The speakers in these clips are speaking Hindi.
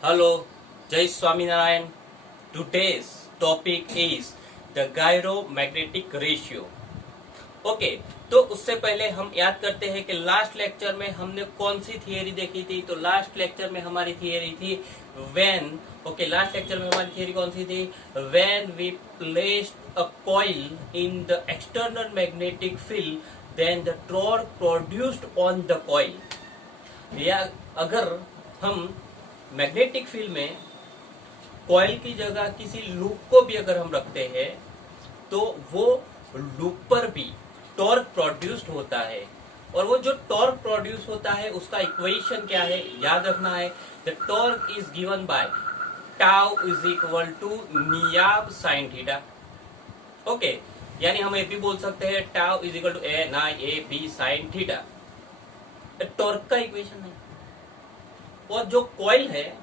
Hello, Jai Swaminarayan. Today's topic is the gyromagnetic ratio. Okay तो उससे पहले हम याद करते हैं कि लास्ट लेक्चर में हमने कौन सी थियरी देखी थी। तो लास्ट लेक्चर में हमारी थियरी थी लास्ट लेक्चर में हमारी थियरी कौन सी थी? When we placed a coil in the external magnetic field then the torque produced on the coil. या अगर हम मैग्नेटिक फील्ड में कॉइल की जगह किसी लूप को भी अगर हम रखते हैं तो वो लूप पर भी टॉर्क प्रोड्यूस्ड होता है। और वो जो टॉर्क प्रोड्यूस होता है उसका इक्वेशन क्या है, याद रखना है। The torque is given by tau is equal to NIAB sine theta. Okay, यानी हम ये भी बोल सकते हैं tau is equal to A ना A B sine theta. Torque का इक्वेशन है। और जो कॉइल है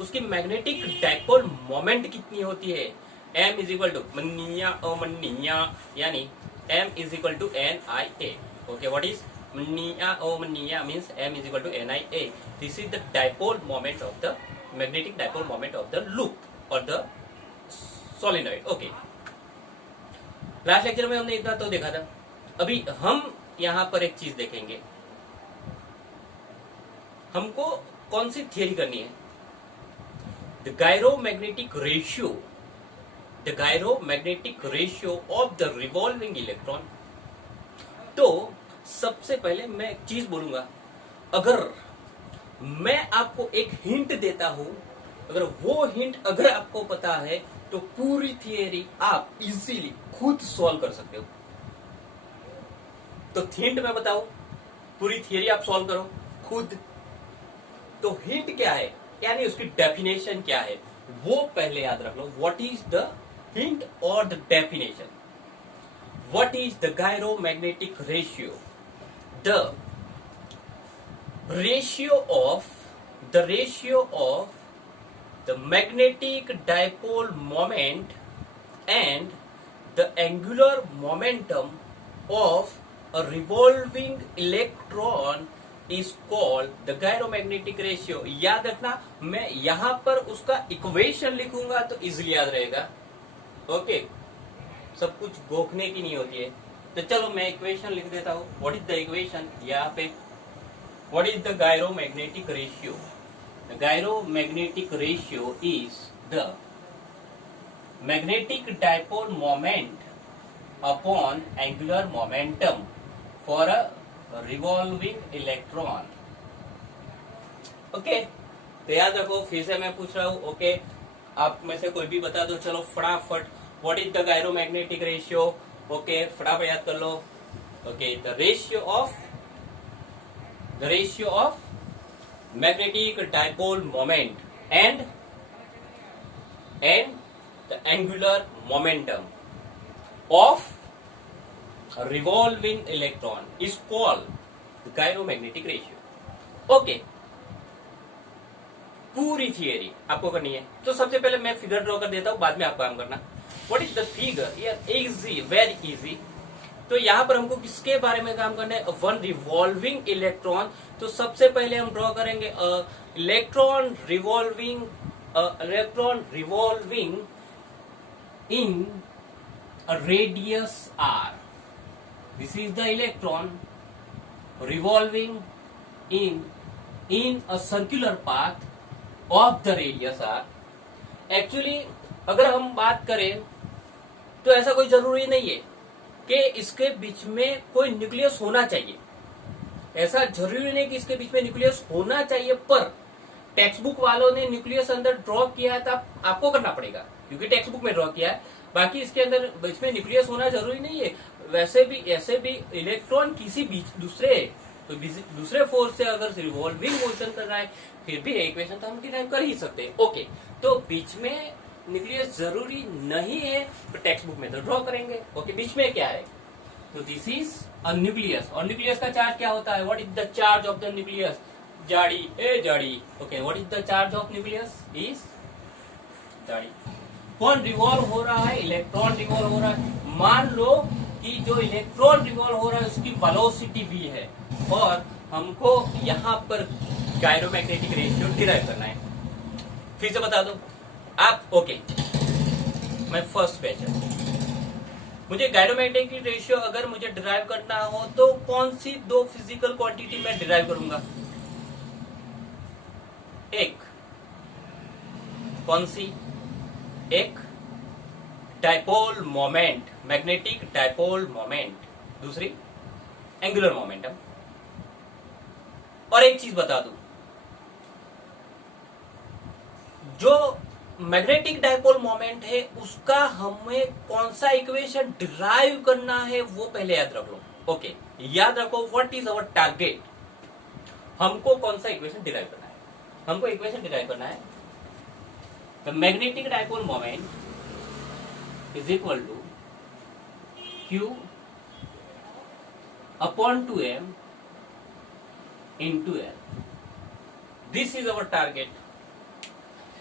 उसकी मैग्नेटिक डाइपोल मोमेंट कितनी होती है? m इज इक्वल टू मन्निया यानी m is equal to NIA। Okay, what is मन्निया means m is equal to NIA। This is the dipole moment of the magnetic dipole moment of the loop और the solenoid. Okay, last lecture में हमने इतना तो देखा था। अभी हम यहां पर एक चीज देखेंगे, हमको कौन सी थियरी करनी है? The gyromagnetic ratio of the revolving electron. तो सबसे पहले मैं एक चीज बोलूंगा, अगर मैं आपको एक हिंट देता हूं, अगर वो हिंट अगर आपको पता है तो पूरी थियरी आप इजीली खुद सॉल्व कर सकते हो। तो हिंट मैं बताऊं, पूरी थियरी आप सॉल्व करो खुद। तो हिंट क्या है, यानी उसकी डेफिनेशन क्या है, वो पहले याद रख लो। व्हाट इज द हिंट और the definition? What is the gyromagnetic ratio? The ratio of the magnetic dipole moment and the angular momentum of a revolving electron is called the gyromagnetic ratio। याद रखना, मैं यहां पर उसका इक्वेशन लिखूंगा तो इजिली याद रहेगा। ओके, सब कुछ गोखने की नहीं होती है। तो चलो मैं इक्वेशन लिख देता हूं। What is the equation? यहाँ पे what is the gyromagnetic ratio? The gyromagnetic ratio is the magnetic dipole moment upon angular momentum for a revolving electron। Okay, तो याद रखो, फिर से मैं पूछ रहा हूं। ओके, आप में से कोई भी बता दो, चलो फटाफट। What is the gyromagnetic ratio? Okay, फटाफट याद कर लो। Okay, the ratio of magnetic dipole moment and the angular momentum of revolving electron is called the gyromagnetic ratio। Okay, पूरी थियरी आपको करनी है। तो सबसे पहले मैं फिगर ड्रॉ कर देता हूं, बाद में आप काम करना। What is the figure? यार इजी, वेरी इजी। तो यहां पर हमको किसके बारे में काम करना है? One revolving electron. तो सबसे पहले हम ड्रॉ करेंगे electron revolving in radius r। This is the electron revolving in a circular path of the radius r। Actually, अगर हम बात करें तो ऐसा कोई जरूरी नहीं है कि इसके बीच में कोई न्यूक्लियस होना चाहिए। ऐसा जरूरी नहीं कि इसके बीच में न्यूक्लियस होना चाहिए, पर टेक्स्ट बुक वालों ने न्यूक्लियस अंदर ड्रॉ किया है तो आपको करना पड़ेगा, क्योंकि टेक्स्ट बुक में ड्रॉ किया है। बाकी इसके अंदर बीच में न्यूक्लियस होना जरूरी नहीं है। ऐसे भी इलेक्ट्रॉन किसी दूसरे फोर्स से अगर रिवॉल्विंग मोशन कर रहा है, फिर भी इक्वेशन तो हम डिराइव कर ही सकते हैं। ओके, तो बीच में न्यूक्लियस जरूरी नहीं है, तो टेक्स्ट बुक में तो ड्रॉ करेंगे। ओके, बीच में क्या है? तो दिस इज अ न्यूक्लियस। और न्यूक्लियस का चार्ज क्या होता है? What is the charge of the nucleus? जाड़ी। Okay, what is the charge of nucleus? Is जाड़ी। कौन रिवॉल्व हो रहा है? इलेक्ट्रॉन रिवॉल्व हो रहा है। मान लो कि जो इलेक्ट्रॉन रिवॉल्व हो रहा है उसकी वेलोसिटी v है, और हमको यहाँ पर गायरोमैग्नेटिक रेशियो डिराइव करना है। फिर से बता दो आप। ओके, मैं फर्स्ट क्वेश्चन, मुझे गायरोमैग्नेटिक रेशियो अगर मुझे डिराइव करना हो तो कौन सी दो फिजिकल क्वांटिटी मैं डिराइव करूंगा? एक कौन सी? एक dipole moment, magnetic dipole moment, दूसरी एंगुलर मोमेंटम। और एक चीज बता दूं, जो मैग्नेटिक डाइपोल मोमेंट है उसका हमें कौन सा इक्वेशन डिराइव करना है वो पहले याद रख लो। ओके, याद रखो व्हाट इज अवर टारगेट, हमको कौन सा इक्वेशन डिराइव करना है? हमको इक्वेशन डिराइव करना है the magnetic dipole moment is equal to Q upon 2m into L। This is our target.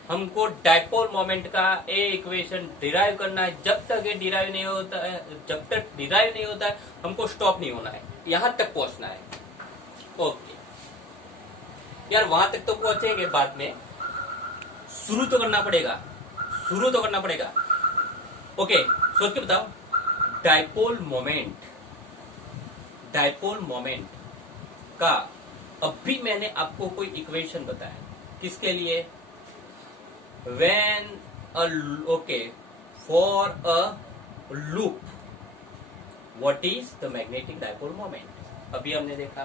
हमको डाइपोल मोमेंट का ए इक्वेशन डिराइव करना है। जब तक ये डिराइव नहीं होता है, जब तक डिराइव नहीं होता है हमको स्टॉप नहीं होना है, यहां तक पहुंचना है। ओके यार, वहां तक तो पहुंचेंगे बाद में, शुरू तो करना पड़ेगा, शुरू तो करना पड़ेगा। ओके, सोच के बताओ, डाइपोल मोमेंट का अभी मैंने आपको कोई इक्वेशन बताया, किसके लिए? when for a loop what is the magnetic dipole moment? अभी हमने देखा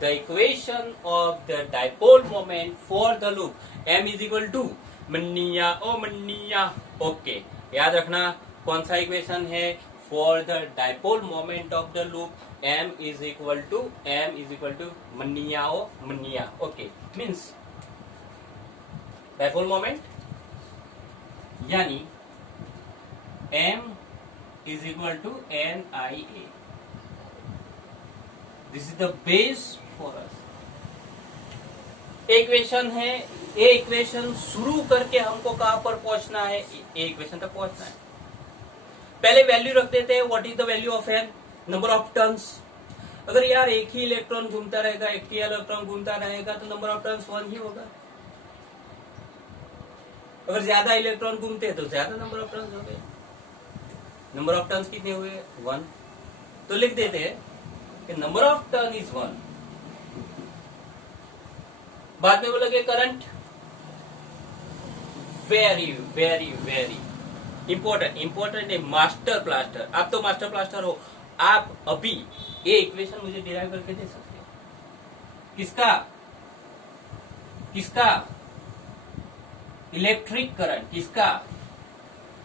the equation of the dipole moment for the loop m is equal to मन्निया। ओके, याद रखना कौन सा इक्वेशन है? for the dipole moment of the loop m is equal to मन्निया। ओके, मीन्स डाइपोल मोमेंट यानी m is equal to NIA। This is the base for us. Equation है, ये इक्वेशन शुरू करके हमको कहां पर पहुंचना है? ए इक्वेशन तक पहुंचना है। पहले वैल्यू रख देते हैं, what is the value of n, number of turns. अगर यार एक ही इलेक्ट्रॉन घूमता रहेगा, एक ही इलेक्ट्रॉन घूमता रहेगा तो नंबर ऑफ टर्न्स 1 ही होगा। अगर ज्यादा इलेक्ट्रॉन घूमते हैं तो ज्यादा नंबर ऑफ टर्न्स हो गए। नंबर ऑफ टर्न्स कितने हुए? 1। तो लिख देते हैं कि नंबर ऑफ टर्न इज 1। बाद में बोलोगे current, very very very important है, मास्टर प्लास्टर। आप तो मास्टर प्लास्टर हो, आप अभी ये इक्वेशन मुझे डिराइव करके दे सकते हो। किसका? Electric current. किसका?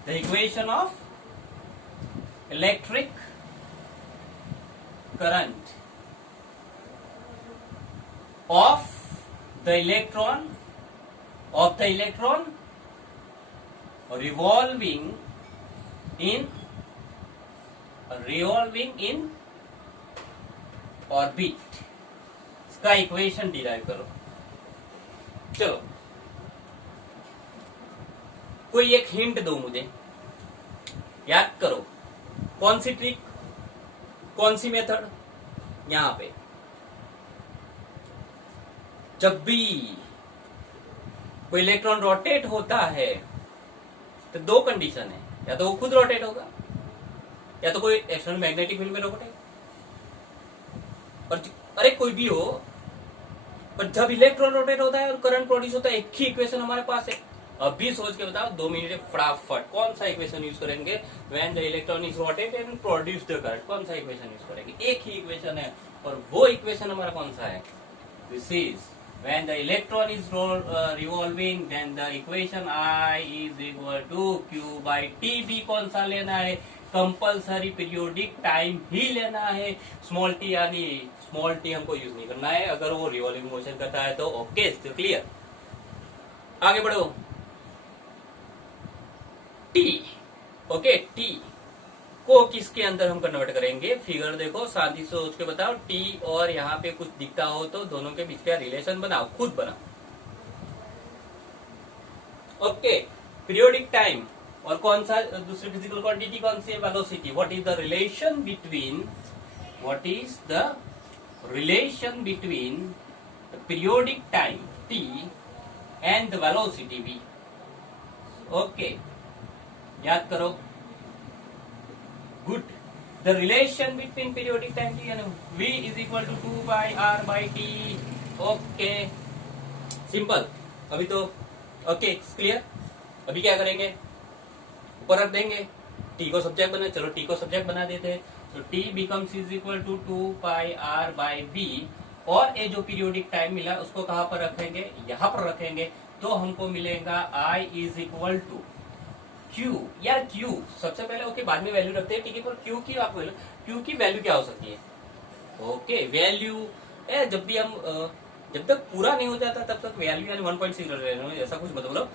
The equation of electric current of the electron revolving in orbit। इसका इक्वेशन डिराइव करो। चलो, कोई एक हिंट दो मुझे, याद करो कौन सी ट्रिक, कौन सी मेथड। यहां पे जब भी कोई इलेक्ट्रॉन रोटेट होता है तो दो कंडीशन है, या तो वो खुद रोटेट होगा या तो कोई एक्सटर्नल मैग्नेटिक फील्ड में रोटेट। और अरे कोई भी हो, पर जब इलेक्ट्रॉन रोटेट होता है और करंट प्रोड्यूस होता है, एक ही इक्वेशन हमारे पास है। अभी सोच के बताओ, 2 मिनट फटाफट, कौन सा इक्वेशन यूज करेंगे? When the electron is rotated and produce the current, कौन सा इक्वेशन यूज करेंगे? एक ही इक्वेशन है, और वो इक्वेशन हमारा कौन सा है? This is when the electron is revolving, then the equation I is equal to Q by T। भी कौन सा लेना है? कंपल्सरी पीरियोडिक टाइम ही लेना है। स्मॉल टी यानी स्मॉल टी हमको यूज नहीं करना है, अगर वो रिवॉल्विंग मोशन करता है तो। Okay, clear. आगे बढ़ो। टी, ओके, टी को किसके अंदर हम कन्वर्ट करेंगे? फिगर देखो, शांति से सोच के बताओ। टी और यहाँ पे कुछ दिखता हो तो दोनों के बीच का रिलेशन बनाओ, खुद बनाओ। ओके, पीरियोडिक टाइम और कौन सा दूसरी फिजिकल क्वांटिटी कौन सी है? Velocity. What is the relation between the periodic time T and the velocity v? Okay, याद करो। Good. The relation between periodic time T and v is equal to 2 by R by T. Okay, simple. अभी तो ओके, क्लियर। अभी क्या करेंगे, ऊपर रख देंगे, टी को सब्जेक्ट बना, चलो टी को सब्जेक्ट बना देते हैं। तो T becomes is equal to 2 pi R by B, और ये जो पीरियोडिक टाइम मिला उसको कहां पर रखेंगे, यहां पर रखेंगे। तो हमको मिलेगा I is equal to Q। यार Q सबसे पहले ओके, बाद में वैल्यू रखते हैं, ठीक है। पर Q की आप Q की वैल्यू क्या हो सकती है? ओके, वैल्यू जब भी हम जब तक पूरा नहीं हो जाता तब तक वैल्यू यानी 1.6 ऐसा कुछ मतलब।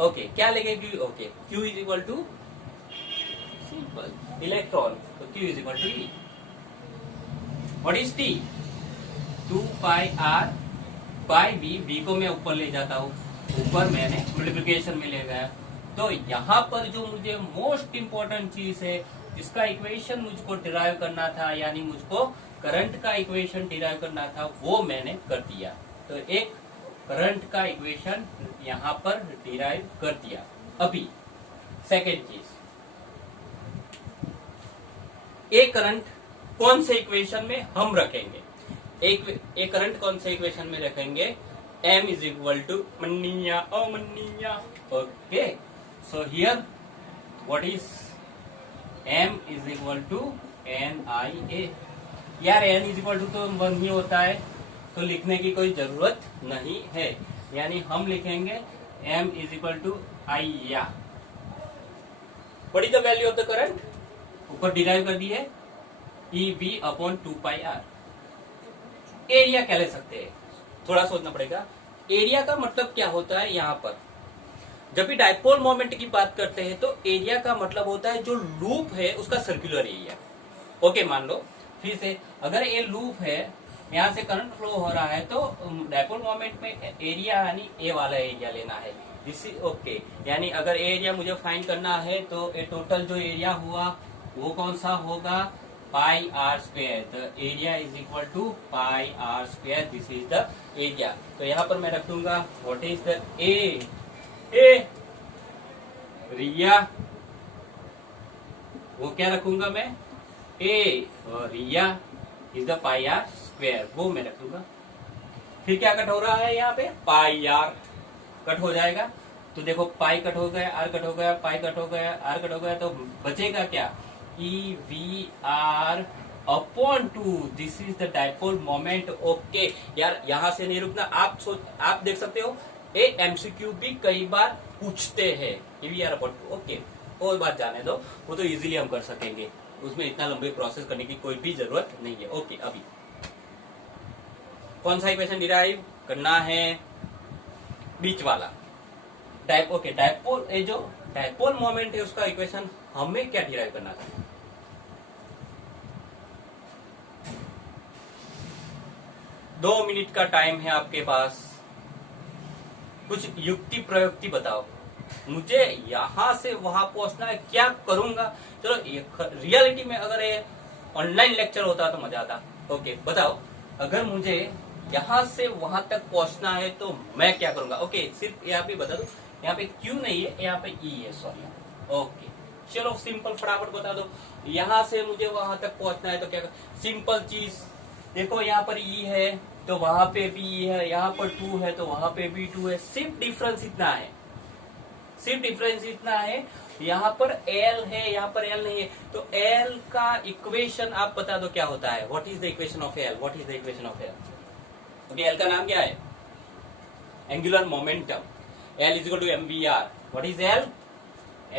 ओके, क्या लगेगी? Okay, Q is equal to simple electron, तो Q is equal to E। What is T? 2 pi R by B को मैं ऊपर ले जाता हूँ, ऊपर मैंने मल्टीप्लिकेशन में ले गया। तो यहाँ पर जो मुझे मोस्ट इंपॉर्टेंट चीज है, जिसका इक्वेशन मुझको डिराइव करना था, यानी मुझको करंट का इक्वेशन डिराइव करना था, वो मैंने कर दिया। तो एक करंट का इक्वेशन यहाँ पर डिराइव कर दिया। अभी सेकेंड चीज, एक करंट कौन से इक्वेशन में हम रखेंगे, एक करंट कौन से इक्वेशन में रखेंगे? M इज इक्वल टू मन्निया ओ मन्निया। Okay, so here what is M is equal to NIA। यार N इज इक्वल टू तो 1 ही होता है, तो लिखने की कोई जरूरत नहीं है, यानी हम लिखेंगे M is equal to IA। What is the value of the current? ऊपर डिराइव कर दी है, EV upon 2 pi R. Area क्या ले सकते हैं, थोड़ा सोचना पड़ेगा। एरिया का मतलब क्या होता है? यहाँ पर जब भी डाइपोल मोमेंट की बात करते हैं तो एरिया का मतलब होता है जो लूप है उसका सर्कुलर एरिया। ओके, मान लो फिर से, अगर ये लूप है, यहाँ से करंट फ्लो हो रहा है, तो डाइपोल मोमेंट में एरिया यानी ए वाला एरिया लेना है। दिस इज ओके, यानी अगर एरिया मुझे फाइंड करना है तो ये टोटल जो एरिया हुआ वो कौन सा होगा? Pi r square. The area is equal to pi r square, this is the area. तो यहाँ पर मैं रख दूंगा what is the area, वो क्या रखूंगा मैं? ए और रिया is the pi r square, वो मैं रख दूंगा। फिर क्या कट हो रहा है यहाँ पे? पाई आर कट हो जाएगा। तो देखो, पाई कट हो गया, आर कट हो गया, पाई कट हो गया, आर कट हो गया, तो बचेगा क्या? EVR upon 2, this is the dipole moment. Okay यार, यहां से नहीं रुकना। आप देख सकते हो, ये MCQ भी कई बार पूछते हैं EVR अपॉन 2। ओके, वो बात जाने दो, वो तो इजीली हम कर सकेंगे, उसमें इतना लंबे प्रोसेस करने की कोई भी जरूरत नहीं है। ओके, अभी कौन सा इक्वेशन डिराइव करना है? बीच वाला डाइपोल, ये जो डाइपोल मोमेंट है उसका इक्वेशन हमें क्या डिराइव करना था? 2 मिनट का टाइम है आपके पास, कुछ युक्ति प्रयुक्ति बताओ। मुझे यहां से वहां पहुंचना है, क्या करूंगा? चलो, रियलिटी में अगर ये ऑनलाइन लेक्चर होता तो मजा आता। ओके, बताओ, अगर मुझे यहां से वहां तक पहुंचना है तो मैं क्या करूंगा? ओके, सिर्फ यहाँ पे बता दो, यहाँ पे Q नहीं है, यहाँ पे E है, सॉरी। ओके, चलो सिंपल, फटाफट बता दो। यहां से मुझे वहां तक पहुंचना है तो क्या? सिंपल चीज देखो, यहाँ पर E है तो वहां पे भी E है, यहाँ पर 2 है तो वहां पे भी 2 है। सिर्फ डिफरेंस इतना है, सिर्फ डिफरेंस इतना है, यहाँ पर L है, यहाँ पर L नहीं है। तो L का इक्वेशन आप बता दो क्या होता है? What is the equation of L? What is the equation of L? Okay, L का नाम क्या है? Angular momentum. L is equal to MVR। What is L?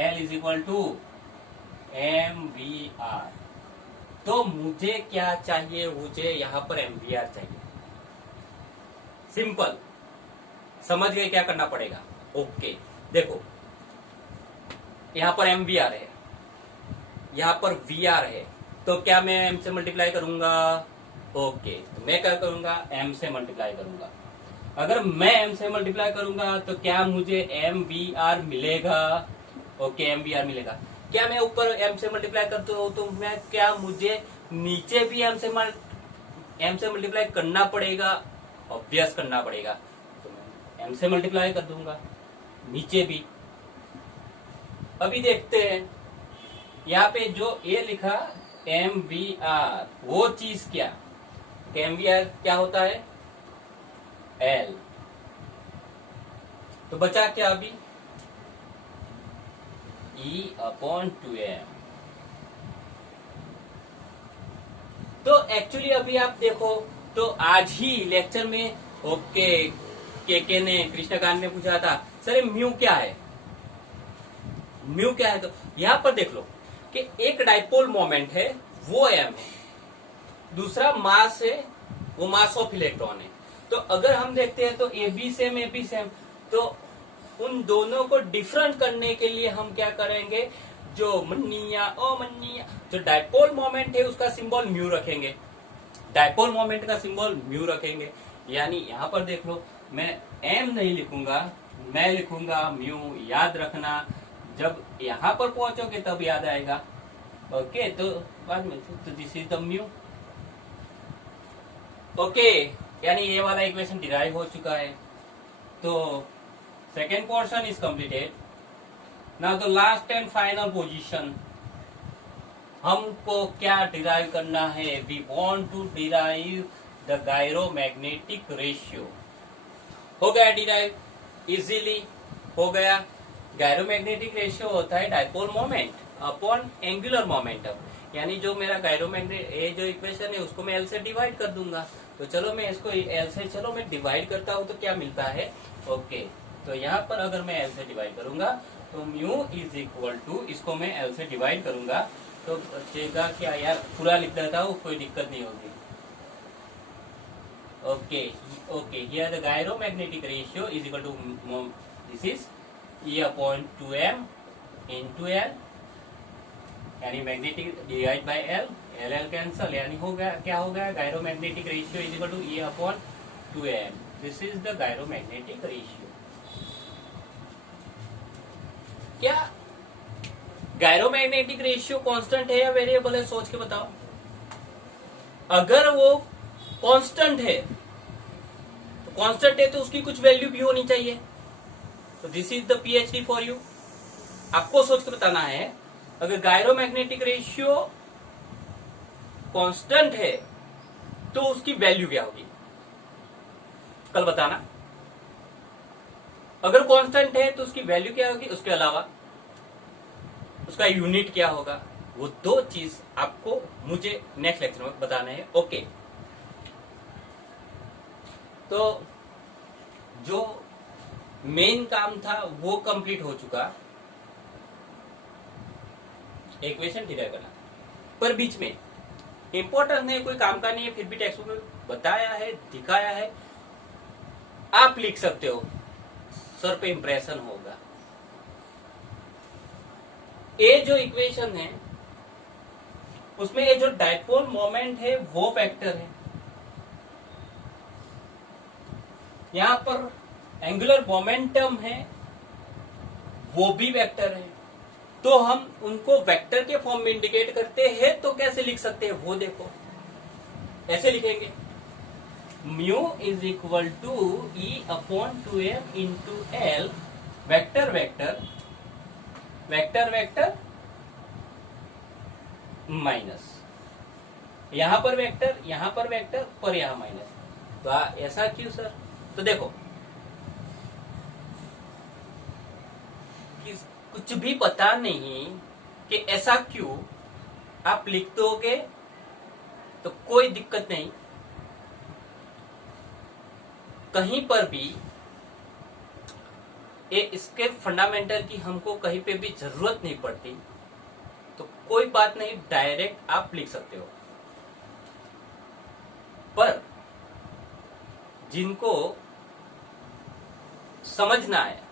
L is equal to MVR। तो मुझे क्या चाहिए? मुझे यहाँ पर MVR चाहिए। सिंपल, समझ गए क्या करना पड़ेगा? ओके, देखो, यहाँ पर MVR है, यहाँ पर VR है, तो क्या मैं M से मल्टीप्लाई करूंगा? ओके, तो मैं क्या करूंगा? M से मल्टीप्लाई करूंगा। अगर मैं M से मल्टीप्लाई करूंगा तो क्या मुझे MVR मिलेगा? ओके, MVR मिलेगा। क्या मैं ऊपर M से मल्टीप्लाई करता हूँ तो मैं क्या मुझे नीचे भी M से मल्टीप्लाई करना पड़ेगा? ऑब्वियस करना पड़ेगा। तो मैं M से मल्टीप्लाई कर दूंगा नीचे भी। अभी देखते हैं यहाँ पे जो ए लिखा MVR, वो चीज क्या, MVR क्या होता है, L। तो बचा क्या अभी, E/2m। तो एक्चुअली अभी आप देखो तो आज ही लेक्चर में के ने कृष्णकांत ने पूछा था सर म्यू क्या है, म्यू क्या है। तो यहां पर देख लो कि एक डाइपोल मोमेंट है वो m है, दूसरा मास है वो मास ऑफ इलेक्ट्रॉन है। तो अगर हम देखते हैं तो ए बी सेम, तो उन दोनों को डिफरेंट करने के लिए हम क्या करेंगे, जो जो डाइपोल मोमेंट है उसका सिंबल म्यू रखेंगे, डाइपोल मोमेंट का सिंबल म्यू रखेंगे। यानी यहां पर देख लो मैं m नहीं लिखूंगा, मैं लिखूंगा म्यू। याद रखना जब यहां पर पहुंचोगे तब याद आएगा। ओके, तो बाद में तो this is the mu. Okay, यानी ये वाला इक्वेशन डिराइव हो चुका है। तो second portion is completed. Now the last and final position, हमको क्या डिराइव करना है, we want to derive the gyromagnetic ratio. हो गया डिराइव, इजीली हो गया। गायरोमैग्नेटिक रेशियो होता है dipole moment upon angular momentum. यानी जो मेरा गायरोमैग्नेट ये जो इक्वेशन है उसको मैं एल से डिवाइड कर दूंगा। तो चलो मैं इसको एल से चलो मैं डिवाइड करता हूं तो क्या मिलता है। ओके, तो यहाँ पर अगर मैं एल से डिवाइड करूंगा तो म्यू इज इक्वल टू, इसको मैं एल से डिवाइड करूंगा तो बचेगा क्या, यार पूरा लिख देता हूँ कोई दिक्कत नहीं होगी। Okay, here the gyromagnetic ratio is equal to this is E/2m into L, यानी magnetic divide by L, L cancel, यानी हो गया क्या हो गया, gyromagnetic ratio is equal to E/2m। This is the gyromagnetic ratio. क्या गायरोमैग्नेटिक रेशियो कांस्टेंट है या वेरिएबल है, सोच के बताओ। अगर वो कांस्टेंट है तो कांस्टेंट है तो उसकी कुछ वैल्यू भी होनी चाहिए। तो this is the PhD for you. आपको सोच के बताना है अगर गायरोमैग्नेटिक रेशियो कांस्टेंट है तो उसकी वैल्यू क्या होगी, कल बताना। अगर कांस्टेंट है तो उसकी वैल्यू क्या होगी, उसके अलावा उसका यूनिट क्या होगा, वो दो चीज आपको मुझे नेक्स्ट लेक्चर में बताना है। ओके, तो जो मेन काम था वो कंप्लीट हो चुका, इक्वेशन डिराइव करना। पर बीच में इंपॉर्टेंट नहीं, कोई काम का नहीं है, फिर भी टेक्स्ट बुक में बताया है, दिखाया है, आप लिख सकते हो, सर पे इंप्रेशन होगा। ये जो इक्वेशन है उसमें ये जो डाइपोल मोमेंट है वो फैक्टर है, यहां पर एंगुलर मोमेंटम है वो भी वेक्टर है। तो हम उनको वेक्टर के फॉर्म में इंडिकेट करते हैं तो कैसे लिख सकते हैं वो देखो, ऐसे लिखेंगे mu is equal to E/2m into L vector vector vector vector minus, यहां पर वेक्टर, यहां पर वेक्टर, पर यहां माइनस। तो ऐसा क्यों सर, तो देखो कुछ भी पता नहीं कि ऐसा क्यों, आप लिख दोगे तो कोई दिक्कत नहीं, कहीं पर भी ये इसके फंडामेंटल की हमको कहीं पे भी जरूरत नहीं पड़ती, तो कोई बात नहीं, डायरेक्ट आप लिख सकते हो। पर जिनको समझना है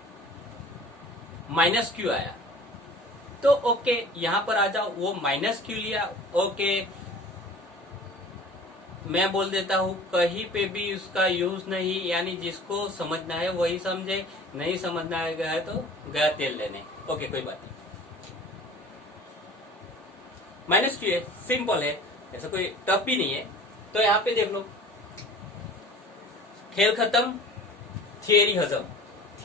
माइनस क्यों आया तो ओके, यहां पर आ जाओ, वो माइनस क्यों लिया, ओके मैं बोल देता हूं कहीं पे भी उसका यूज नहीं, यानी जिसको समझना है वही समझे, नहीं समझना है तो गया तेल लेने। ओके, कोई बात नहीं, माइनस क्यों है, सिंपल है, ऐसा कोई टफ भी नहीं है। तो यहां पे देख लो, खेल खत्म, थियरी हजम,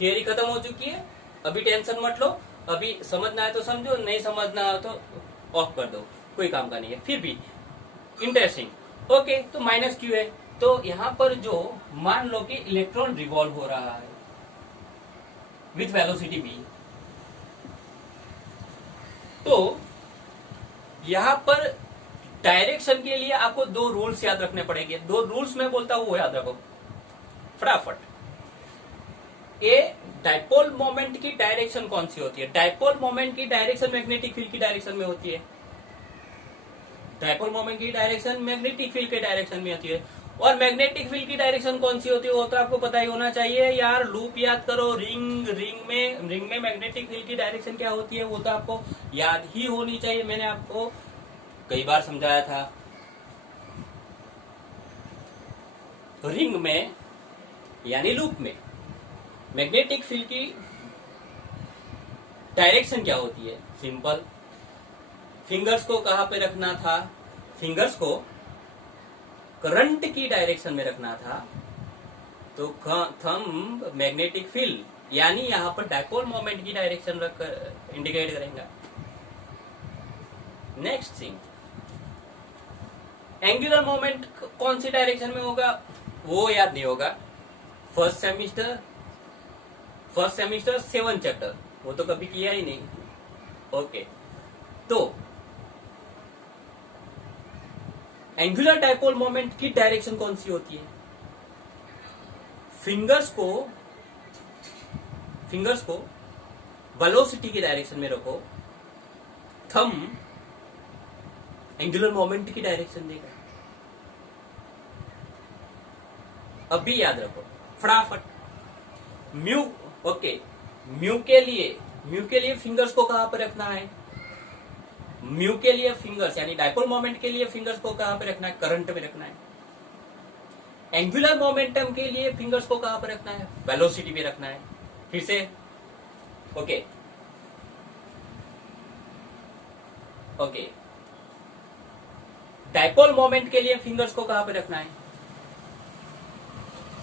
थियरी खत्म हो चुकी है, अभी टेंशन मत लो, अभी समझना है तो समझो, नहीं समझना है तो ऑफ कर दो, कोई काम का नहीं है, फिर भी इंटरेस्टिंग। ओके, तो माइनस क्यू है, तो यहां पर जो मान लो कि इलेक्ट्रॉन रिवॉल्व हो रहा है विथ वेलोसिटी v, तो यहां पर डायरेक्शन के लिए आपको दो रूल्स याद रखने पड़ेंगे। दो रूल्स मैं बोलता हूं वो याद रखो फटाफट। ए, डायपोल मोमेंट की डायरेक्शन कौन सी होती है? डायपोल मोमेंट की डायरेक्शन मैग्नेटिक फील्ड की डायरेक्शन में होती है। डायपोल मोमेंट की डायरेक्शन मैग्नेटिक फील्ड के डायरेक्शन में होती है। और मैग्नेटिक फील्ड की डायरेक्शन कौन सी होती है वो तो आपको पता ही होना चाहिए यार। लूप याद करो, रिंग में मैग्नेटिक फील्ड की डायरेक्शन क्या होती है वो तो आपको याद ही होनी चाहिए। मैंने आपको कई बार समझाया था। रिंग में यानी लूप में मैग्नेटिक फील्ड की डायरेक्शन क्या होती है? सिंपल, फिंगर्स को कहां पे रखना था? फिंगर्स को करंट की डायरेक्शन में रखना था, तो थंब मैग्नेटिक फील्ड यानी यहां पर डायपोल मोमेंट की डायरेक्शन रखकर इंडिकेट करेंगे। नेक्स्ट थिंग, एंगुलर मोमेंट कौन सी डायरेक्शन में होगा वो याद नहीं होगा। फर्स्ट सेमिस्टर 7 चैप्टर, वो तो कभी किया ही नहीं। ओके, तो एंगुलर डायपोल मोमेंट की डायरेक्शन कौन सी होती है? फिंगर्स को वेलोसिटी की डायरेक्शन में रखो, थंब एंगुलर मोमेंट की डायरेक्शन देगा। अभी याद रखो फटाफट। म्यू, ओके, म्यू के लिए फिंगर्स को कहां पर रखना है? म्यू के लिए फिंगर्स यानी डायपोल मोमेंट के लिए फिंगर्स को कहां पर रखना है? करंट में रखना है। एंगुलर मोमेंटम के लिए फिंगर्स को कहां पर रखना है? वेलोसिटी पे रखना है। फिर से ओके, डायपोल मोमेंट के लिए फिंगर्स को कहां पे रखना है?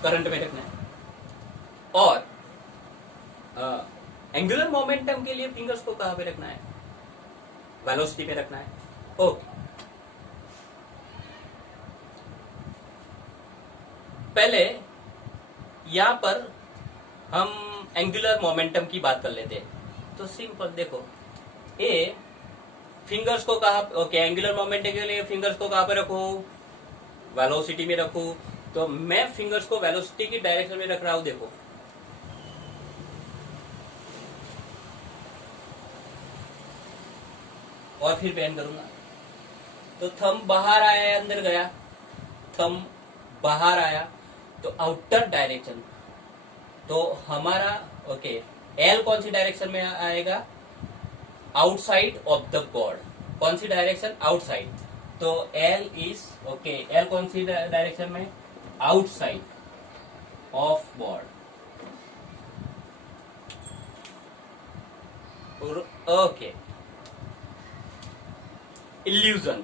करंट में रखना है। और एंगुलर मोमेंटम के लिए फिंगर्स को कहां पे रखना है? वेलोसिटी पे रखना है। ओके, पहले यहां पर हम एंगुलर मोमेंटम की बात कर लेते हैं। तो सिंपल देखो, ए फिंगर्स को कहा, ओके, एंगुलर मोमेंटम के लिए फिंगर्स को कहां पे रखो? वेलोसिटी में रखो। तो मैं फिंगर्स को वेलोसिटी की डायरेक्शन में रख रहा हूं, देखो। और फिर बैन करूंगा तो थंब बाहर आया, अंदर गया, थंब बाहर आया तो आउटर डायरेक्शन। तो हमारा ओके, एल कौन सी डायरेक्शन में आएगा? Outside of the board. कौन सी डायरेक्शन? आउटसाइड। तो एल इज ओके, एल कौन सी डायरेक्शन में? Outside of board. Okay, illusion.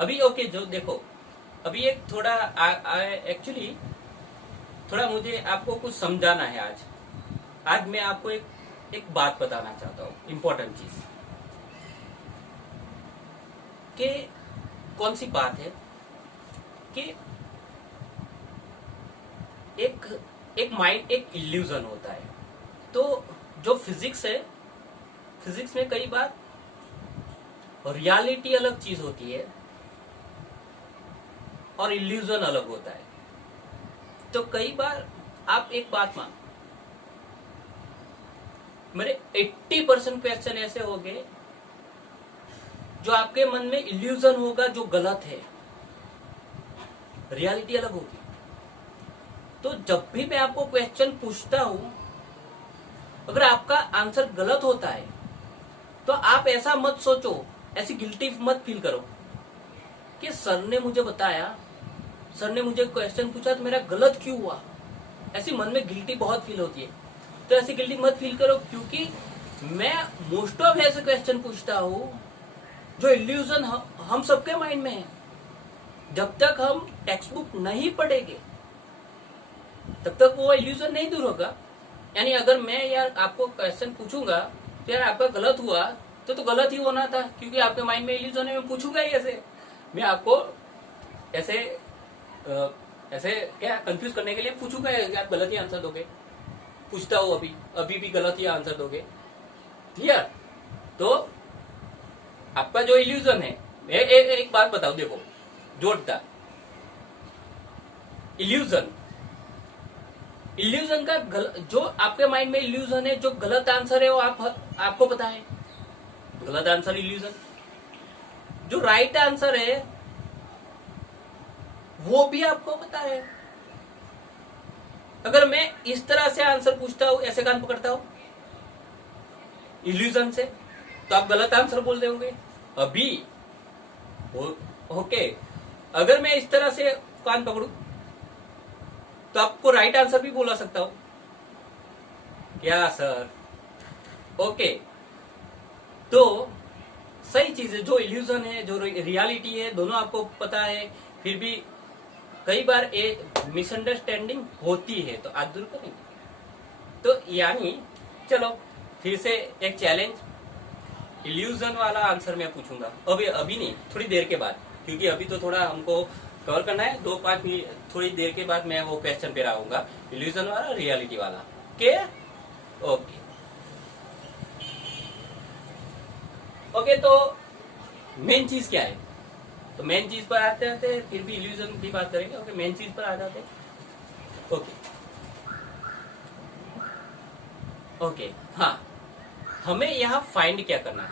अभी ओके, जो देखो अभी एक थोड़ा एक्चुअली थोड़ा मुझे आपको कुछ समझाना है। आज मैं आपको एक बात बताना चाहता हूँ, इंपॉर्टेंट चीज। कि कौन सी बात है कि एक माइंड एक इल्यूजन होता है। तो जो फिजिक्स है, फिजिक्स में कई बार रियलिटी अलग चीज होती है और इल्यूजन अलग होता है। तो कई बार आप एक बात मान, मेरे 80% क्वेश्चन ऐसे होंगे जो आपके मन में इल्यूजन होगा, जो गलत है, रियलिटी अलग होगी। तो जब भी मैं आपको क्वेश्चन पूछता हूं, अगर आपका आंसर गलत होता है तो आप ऐसा मत सोचो, ऐसी गिल्टी मत फील करो कि सर ने मुझे बताया, सर ने मुझे क्वेश्चन पूछा तो मेरा गलत क्यों हुआ। ऐसी मन में गिल्टी बहुत फील होती है। तो ऐसी गिल्टी मत फील करो, क्योंकि मैं मोस्ट ऑफ ऐसे क्वेश्चन पूछता हूं जो इल्यूजन हम सबके माइंड में है। जब तक हम टेक्स्ट बुक नहीं पढ़ेंगे तब तक वो इल्यूजन नहीं दूर होगा। यानी अगर मैं यार आपको क्वेश्चन पूछूंगा तो यार आपका गलत हुआ तो गलत ही होना था, क्योंकि आपके माइंड में इल्यूजन है, मैं पूछूंगा ही ऐसे, मैं आपको ऐसे ऐसे क्या कंफ्यूज करने के लिए पूछूंगा कि आप गलत ही आंसर दोगे, पूछता हूं अभी भी गलत ही आंसर दोगे। क्लियर? तो आपका जो इल्यूजन है, एक बात बताओ, देखो जोड़ता इल्यूजन का जो आपके माइंड में इल्यूजन है, जो गलत आंसर है वो आपको पता है, गलत आंसर इल्यूजन। जो राइट आंसर है वो भी आपको पता है। अगर मैं इस तरह से आंसर पूछता हूं, ऐसे कान पकड़ता हूं इल्यूजन से, तो आप गलत आंसर बोल दोगे अभी। ओके, अगर मैं इस तरह से कान पकड़ू तो आपको राइट आंसर भी बोला सकता हूं क्या सर? ओके, तो सही चीज है, जो इल्यूजन है जो रियलिटी है दोनों आपको पता है, फिर भी कई बार मिसअंडरस्टैंडिंग होती है, तो आज दूर करेंगे। तो यानी चलो फिर से एक चैलेंज, इल्यूजन वाला आंसर मैं पूछूंगा अभी नहीं, थोड़ी देर के बाद, क्योंकि अभी तो थोड़ा हमको कवर करना है 2-5 मिनट, थोड़ी देर के बाद मैं वो क्वेश्चन पे आऊंगा, इल्यूजन वाला रियलिटी वाला। ओके, तो मेन चीज क्या है? तो मेन चीज पर आते आते फिर भी इल्यूजन की बात करेंगे। ओके, मेन चीज पर आ जाते हैं। ओके, हाँ, हमें यहाँ फाइंड क्या करना है?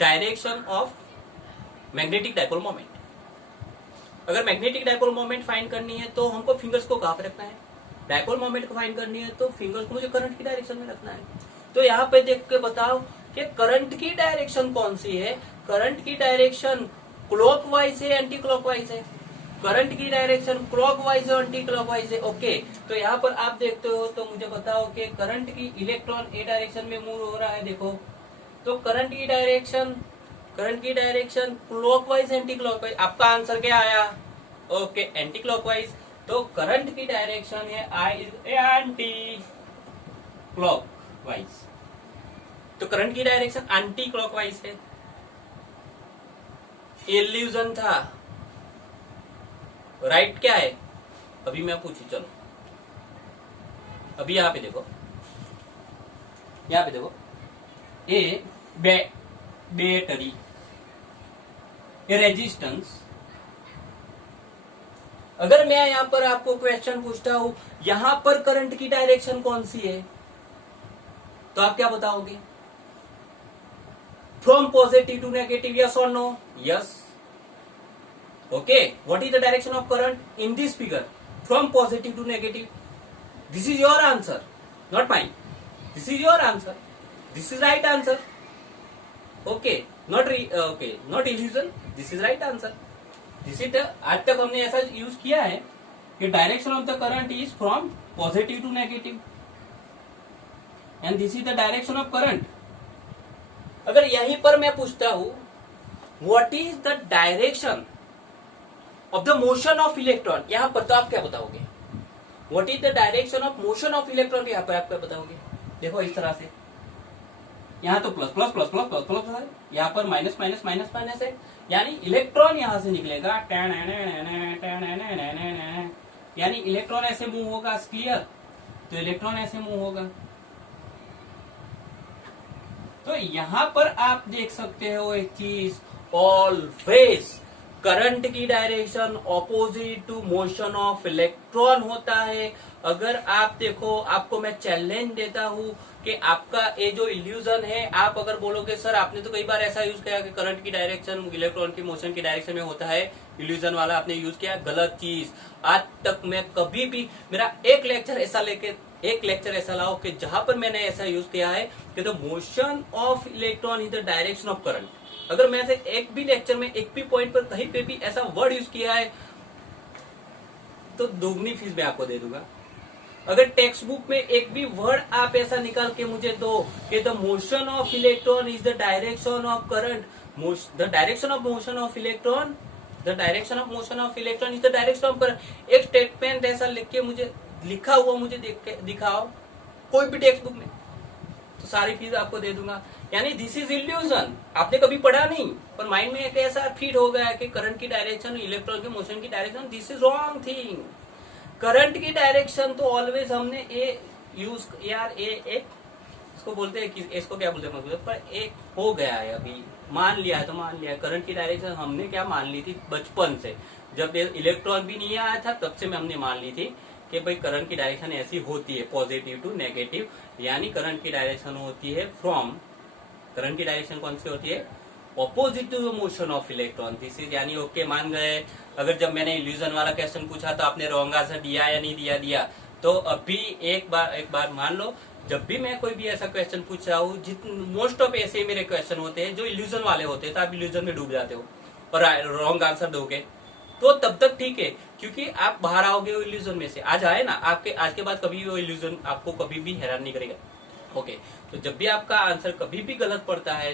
Direction of magnetic dipole moment. अगर मैग्नेटिक डाइपोल मोमेंट फाइंड करनी है तो हमको फिंगर्स को कहां पे रखना है? डाइपोल मोमेंट को फाइंड करनी है तो फिंगर्स को मुझे करंट की डायरेक्शन में रखना है। तो यहाँ पे देख के बताओ कि करंट की डायरेक्शन कौन सी है? करंट की डायरेक्शन क्लॉकवाइज है, एंटी क्लॉकवाइज है? करंट की डायरेक्शन क्लॉकवाइज और एंटी क्लॉकवाइज है। ओके, तो यहाँ पर आप देखते हो तो मुझे बताओ कि करंट की इलेक्ट्रॉन ए डायरेक्शन में मूव हो रहा है। देखो, तो करंट की डायरेक्शन क्लॉकवाइज एंटी क्लॉकवाइज, आपका आंसर क्या आया? Okay, anti clockwise. तो करंट की डायरेक्शन है आई इज एंटी क्लॉकवाइज, तो करंट की डायरेक्शन एंटी क्लॉकवाइज है। इल्यूजन था, राइट क्या है? अभी मैं पूछू, चलो अभी यहाँ पे देखो, ए बैटरी, ए रेजिस्टेंस। अगर मैं यहाँ पर आपको क्वेश्चन पूछता हूं यहां पर करंट की डायरेक्शन कौन सी है, तो आप क्या बताओगे? From positive to negative, yes और no? Yes. Okay, what is the direction of current in this figure? From positive to negative. This is your answer, not mine. This is your answer, this is right answer. Okay, not illusion, this is right answer. This is आज तक हमने ऐसा यूज किया है कि direction of the current is from positive to negative and this is the direction of current. अगर यहीं पर मैं पूछता हूं what is the direction of the motion of electron, यहां पर, तो आप क्या बताओगे? What is the direction of motion of electron, यहां पर आप क्या बताओगे? देखो इस तरह से, यहाँ तो plus plus plus plus plus plus है, यहाँ पर माइनस माइनस माइनस माइनस है, यानी इलेक्ट्रॉन यहां से निकलेगा, यानी इलेक्ट्रॉन ऐसे मूव होगा। क्लियर? तो इलेक्ट्रॉन ऐसे मूव होगा। तो यहां पर आप देख सकते हो एक चीज, ऑलवेज करंट की direction opposite to motion of electron होता है। अगर आप देखो, आपको मैं चैलेंज देता हूं कि आपका ये जो इल्यूजन है, आप अगर बोलोगे सर आपने तो कई बार ऐसा यूज किया कि करंट की डायरेक्शन इलेक्ट्रॉन की मोशन की डायरेक्शन में होता है, इल्यूजन वाला आपने यूज किया, गलत चीज। आज तक मैं कभी भी, मेरा एक लेक्चर ऐसा लाओ कि जहां पर मैंने ऐसा यूज किया है कि the motion of electron in the direction of current. अगर मैं से एक भी लेक्चर में एक भी पॉइंट पर कहीं पे भी ऐसा वर्ड यूज किया है तो दोगुनी फीस मैं आपको दे दूंगा। अगर टेक्स्ट बुक में एक भी वर्ड आप ऐसा निकाल के मुझे दो कि the motion of electron is the direction of current, the direction of motion of electron, the direction of motion of electron is the direction of current, एक स्टेटमेंट ऐसा लिख के मुझे लिखा हुआ मुझे दिखाओ, कोई भी टेक्स्ट बुक में, तो सारी फीस आपको दे दूंगा। यानी दिस इज इल्यूजन, आपने कभी पढ़ा नहीं, पर माइंड में एक ऐसा फीड हो गया है कि करंट की डायरेक्शन, इलेक्ट्रॉन के मोशन की direction, this is wrong thing. Current की डायरेक्शन तो ऑलवेज हमने ए यूज, यार ए इसको बोलते हैं कि इसको क्या बोलते हैं, पर एक हो गया है, अभी मान लिया है तो मान लिया है। करंट की डायरेक्शन हमने क्या मान ली थी बचपन से, जब इलेक्ट्रॉन भी नहीं आया था तब से हमने मान ली थी कि भाई करंट की डायरेक्शन ऐसी होती है, पॉजिटिव टू नेगेटिव, यानी करंट की डायरेक्शन होती है फ्रॉम, करंट की डायरेक्शन कौन सी होती है, opposite to the motion of electron. This is, यानी ओके मान गए। अगर जब मैंने इल्यूजन वाला क्वेश्चन पूछा तो आपने रॉन्ग आंसर दिया या नहीं दिया, तो अभी एक बार मान लो, जब भी मैं कोई भी ऐसा क्वेश्चन पूछ रहा हूँ, मोस्ट ऑफ ऐसे मेरे क्वेश्चन होते हैं जो इल्यूजन वाले होते हैं, तो आप इल्यूजन में डूब जाते हो और रॉन्ग आंसर दोगे, तो तब तक ठीक है, क्योंकि आप बाहर आओगे वो इल्यूजन में से। आज आए ना, आपके आज के बाद कभी वो इल्यूजन आपको कभी भी हैरान नहीं करेगा। ओके, तो जब भी आपका आंसर कभी भी गलत पड़ता है,